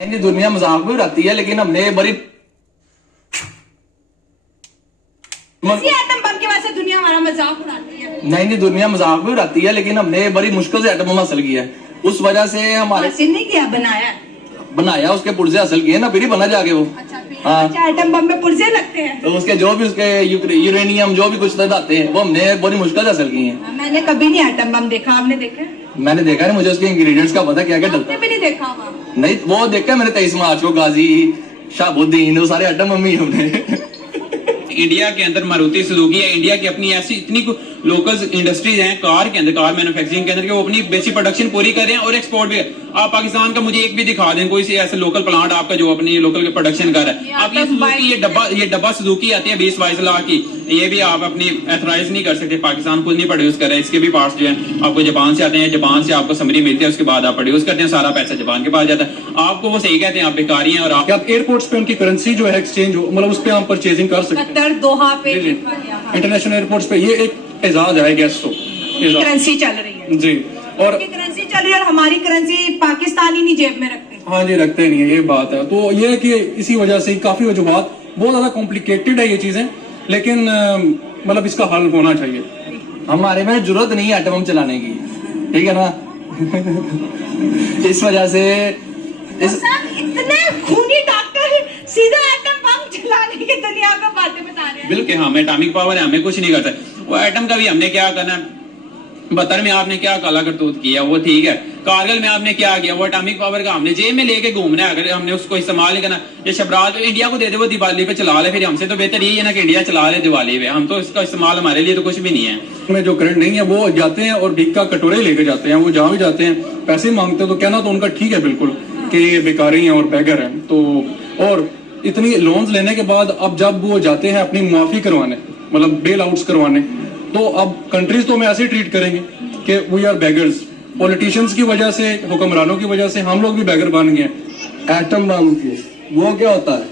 दुनिया मजाक भी उड़ाती है, लेकिन हमने बड़ी एटम बम की वजह से दुनिया हमारा मजाक उड़ाती है। नहीं, दुनिया मजाक भी उड़ाती है, लेकिन हमने बड़ी मुश्किल से एटम बम हासिल किया है। उस वजह से हमारे हासिल नहीं किया, बनाया उसके पुर्जे हासिल किए ना, फिर ही बना जाके वो। हाँ, अच्छा, एटम बम में पुर्जे लगते हैं। तो उसके जो भी उसके यूरेनियम जो भी कुछ आते हैं वो हमने बड़ी मुश्किल से हासिल किए हैं। मैंने कभी नहीं एटम बम देखा, आपने देखा? मैंने देखा है, मुझे उसके इंग्रेडिएंट्स का पता क्या क्या डलता आपने भी नहीं देखा होगा। नहीं, वो देखा है मैंने 23 मार्च को गाजी शाहबुद्दीन वो सारे एटम बम ही हमने। इंडिया के अंदर मारुति सुजुकी है, इंडिया की अपनी ऐसी इतनी लोकल इंडस्ट्रीज हैं कार के अंदर, कार मैन्युफैक्चरिंग के अंदर, कि वो अपनी बेसिक प्रोडक्शन पूरी कर रहे हैं और एक्सपोर्ट भी। आप पाकिस्तान का मुझे एक भी दिखा दें कोई ऐसे लोकल प्लांट आपका जो अपनी लोकल प्रोडक्शन कर रहा है। आप ये डब्बा सुजुकी आती है 20-22 लाख की, ये भी आप अपनी एथराइज नहीं कर सकते, पाकिस्तान खुद नहीं प्रोड्यूस कर रहा है। इसके भी पार्ट्स जो है आपको जापान से आते हैं, जापान से आपको समरी मिलती है, उसके बाद आप प्रोड्यूस करते हैं, सारा पैसा जापान के पास जाता है। आपको वो सही कहते हैं, आप बेकारी हैं। और आप एयरपोर्ट्स पे उनकी करेंसी जो है एक्सचेंज हो, मतलब उस पे हम परचेजिंग कर सकते हैं। कतर, दोहा पे इंटरनेशनल एयरपोर्ट्स पे ये एक एजाज है, गेस्ट हो करेंसी चल रही है जी। और करेंसी चल रही है और हमारी करेंसी पाकिस्तानी नहीं जेब में रखते। हाँ जी, रखते नहीं है, ये बात है। तो ये है कि इसी वजह से काफी वजूहात, बहुत ज्यादा कॉम्प्लिकेटेड है ये चीजें, लेकिन मतलब इसका हल होना चाहिए। हमारे में जरूरत नहीं है एटम बम चलाने की, ठीक है ना। इस वजह से इतने खूनी डॉक्टर सीधा एटम बम चलाने की दुनिया को बातें बता रहे हैं। बिल्कुल, हमें एटॉमिक पावर है, हमें कुछ नहीं कर सकते। वो एटम का भी हमने क्या करना है, बतर में आपने क्या काला करतूत किया वो ठीक है, कारगिल में आपने क्या किया, वो एटॉमिक पावर का हमने जेब में लेके घूमना है। अगर हमने उसको इस्तेमाल नहीं करना, ये शबराज इंडिया को दे दे, वो दिवाली पे चला ले, फिर हमसे तो बेहतर यही है ना कि इंडिया चला ले दिवाली पे। हम तो इसका इस्तेमाल, हमारे लिए तो कुछ भी नहीं है। में जो करंट नहीं है वो जाते हैं और भीख का कटोरे लेके जाते हैं, वो जहाँ भी जाते हैं पैसे मांगते हैं, तो कहना तो उनका ठीक है बिल्कुल कि ये बेकारी हैं और बैगर हैं। तो और इतनी लोन्स लेने के बाद अब जब वो जाते हैं अपनी मुआफी करवाने, मतलब बेल आउट्स करवाने, तो अब कंट्रीज तो हमें ऐसे ट्रीट करेंगे कि वी आर बैगर्स। पॉलिटिशियंस की वजह से, हुक्मरानों की वजह से हम लोग भी बैगर बन गए। एटम बम की वो क्या होता है,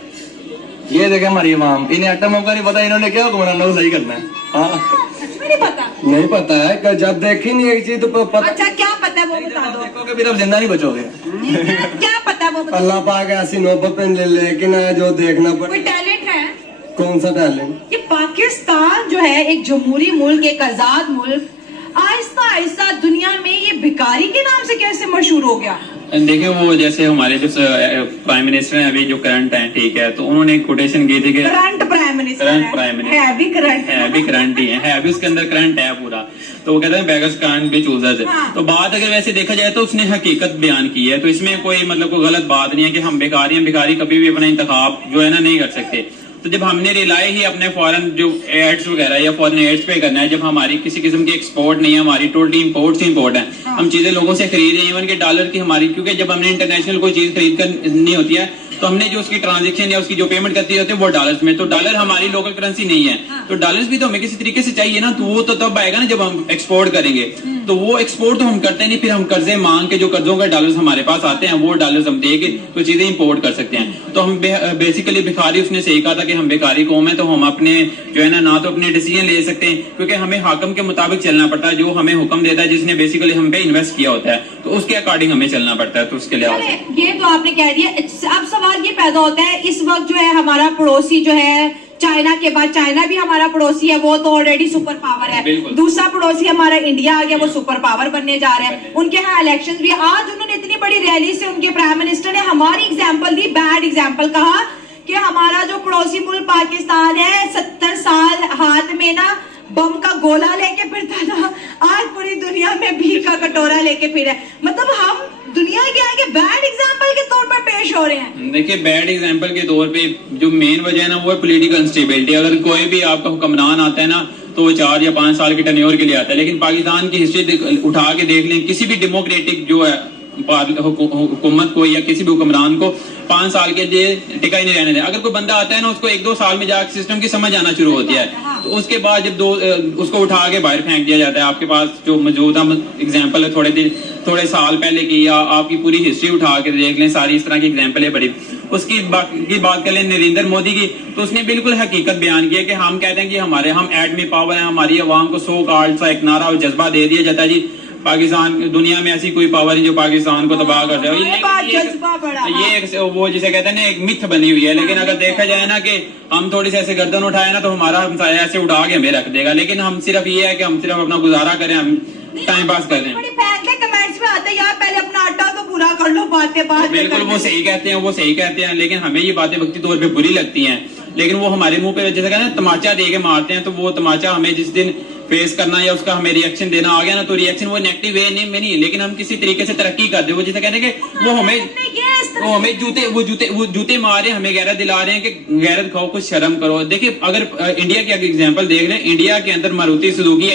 ये देखे हमारी इमाम, इन्हें एटम बम का नहीं पता, इन्होंने क्या हुक्मरानों को सही करना है। हाँ, नहीं पता, नहीं पता है कि जब देखी नहीं एक चीज तो पता। अच्छा, क्या पता है वो बता दो। देखोगे फिर अब जिंदा नहीं बचोगे। क्या पता वो बता। अल्लाह पाक ऐसी नौबत पे लेकिन जो देखना कोई पड़े। टैलेंट है? कौन सा टैलेंट? ये पाकिस्तान जो है एक जमहूरी मुल्क, एक आजाद मुल्क, आहिस्ता आहिस्ता दुनिया में ये भिखारी के नाम से कैसे मशहूर हो गया? देखिए, वो जैसे हमारे जो प्राइम मिनिस्टर हैं अभी जो करंट हैं, ठीक है, तो उन्होंने एक कोटेशन की थी कि करंट प्राइम मिनिस्टर है भी करंट ही है भी उसके अंदर करंट है पूरा। तो वो कहते हैं बेगर्स कांट बी चूजर्स। तो बात अगर वैसे देखा जाए तो उसने हकीकत बयान की है, तो इसमें कोई मतलब कोई गलत बात नहीं है कि हम भिखारी कभी भी अपना इंतखाब जो है ना नहीं कर सकते। तो जब हमने रिलाई ही अपने फॉरेन जो एड्स वगैरह या फॉरेन एड्स पे करना है, जब हमारी किसी किस्म की एक्सपोर्ट नहीं है, हमारी टोटली इंपोर्ट से इंपोर्ट है, हम चीजें लोगों से खरीद रहे हैं, इवन के डॉलर की हमारी, क्योंकि जब हमने इंटरनेशनल कोई चीज खरीद करनी होती है तो हमने जो उसकी ट्रांजेक्शन या उसकी जो पेमेंट करती होती है वो डॉलर्स में, तो डॉलर हमारी लोकल करेंसी नहीं है, तो डॉलर्स भी तो हमें किसी तरीके से चाहिए ना। तो वो तो तब आएगा ना जब हम एक्सपोर्ट करेंगे। तो वो एक्सपोर्ट तो हम करते नहीं, फिर हम कर्जे मांग के जो कर्जों का डॉलर्स हमारे पास आते हैं वो डॉलर्स हम दे के तो चीजें इंपोर्ट कर सकते हैं। तो हम बेसिकली भिखारी, उसने सही कहा था कि हम भिखारी कौम है, तो हम अपने जो है ना तो अपने डिसीजन ले सकते हैं, क्योंकि हमें हाकम के मुताबिक चलना पड़ता है, जो हमें हुक्म देता है, जिसने बेसिकली हम पे इन्वेस्ट किया होता है, तो उसके अकॉर्डिंग हमें चलना पड़ता है। तो उसके लिए ये तो आपने कह दिया। अब सवाल ये पैदा होता है, इस वक्त जो है हमारा पड़ोसी जो है चाइना के बाद, चाइना भी हमारा पड़ोसी है, वो तो ऑलरेडी सुपर पावर है। दूसरा पड़ोसी हमारा इंडिया आ गया, वो सुपर पावर बनने जा रहा है। उनके यहाँ इलेक्शंस भी, आज उन्होंने इतनी बड़ी रैली से उनके प्राइम मिनिस्टर ने हमारी एग्जांपल दी, बैड एग्जांपल कहा कि हमारा जो पड़ोसी मुल्क पाकिस्तान है 70 साल हाथ में ना बम का गोला लेके फिरता था, आज पूरी दुनिया में भीख का कटोरा लेके फिर है। मतलब हम दुनिया के आगे बैड एग्जांपल के तौर पर पेश हो रहे हैं। देखिए, बैड एग्जांपल के तौर पे जो मेन वजह है ना वो है पॉलिटिकल इंस्टेबिलिटी। अगर कोई भी आपका हुक्मरान आता है ना तो वो 4 या 5 साल के टर्न्योर के लिए आता है, लेकिन पाकिस्तान की हिस्ट्री उठा के देख लें, किसी भी डेमोक्रेटिक जो है हुकूमत को या किसी भी हुक्मरान को 5 साल के लिए टिका ही नहीं रहने दें। अगर कोई बंदा आता है ना, उसको 1-2 साल में जाकर सिस्टम की समझ आना शुरू होती है, तो उसके बाद जब उसको उठा के बाहर फेंक दिया जाता है। आपके पास जो मौजूदा एग्जाम्पल है थोड़े साल पहले की, या आपकी पूरी हिस्ट्री उठा के देख लें, सारी इस तरह की एग्जाम्पल है बड़ी। उसकी बात कर लें नरेंद्र मोदी की, तो उसने बिल्कुल हकीकत बयान की है कि हम कहते हैं कि हम एटमी पावर है, हमारी अवाम को 100 कॉल्ड सा एक नारा और जज्बा दे दिया जाता है जी, पाकिस्तान दुनिया में ऐसी कोई पावर नहीं जो पाकिस्तान को तबाह कर जाए। ये बात जज्बा बड़ा, ये एक वो जिसे कहते हैं ना एक मिथ बनी हुई है, लेकिन अगर देखा जाए ना कि हम थोड़ी सी ऐसे गर्दन उठाए ना तो हमारा हमसाया ऐसे उठा के हमें रख देगा, लेकिन हम सिर्फ ये है कि हम सिर्फ अपना गुजारा करें, हम टाइम पास करें। बड़ी फेंक के कमेंट्स में आते हैं यार पहले अपना आटा तो पूरा कर लो, बातें बात में बिल्कुल वो सही कहते हैं, वो सही कहते हैं, लेकिन हमें ये बातें वक्ती तौर पे बुरी लगती हैं, लेकिन वो हमारे मुंह पे जैसे कहते हैं तमाचा दे के मारते हैं, तो वो तमाचा हमें जिस दिन फेस करना या उसका हमें रिएक्शन देना आ गया ना, तो रिएक्शन वो नेगेटिव वे में नहीं, लेकिन हम किसी तरीके से तरक्की कर दे, वो जैसे कहते हैं कि वो हमें जूते मार रहे हैं, हमें गैरत दिला रहे हैं कि गैरत खाओ, कुछ शर्म करो। देखिए अगर इंडिया की एग्जांपल देख लें, इंडिया के अंदर मारुति सुजुकी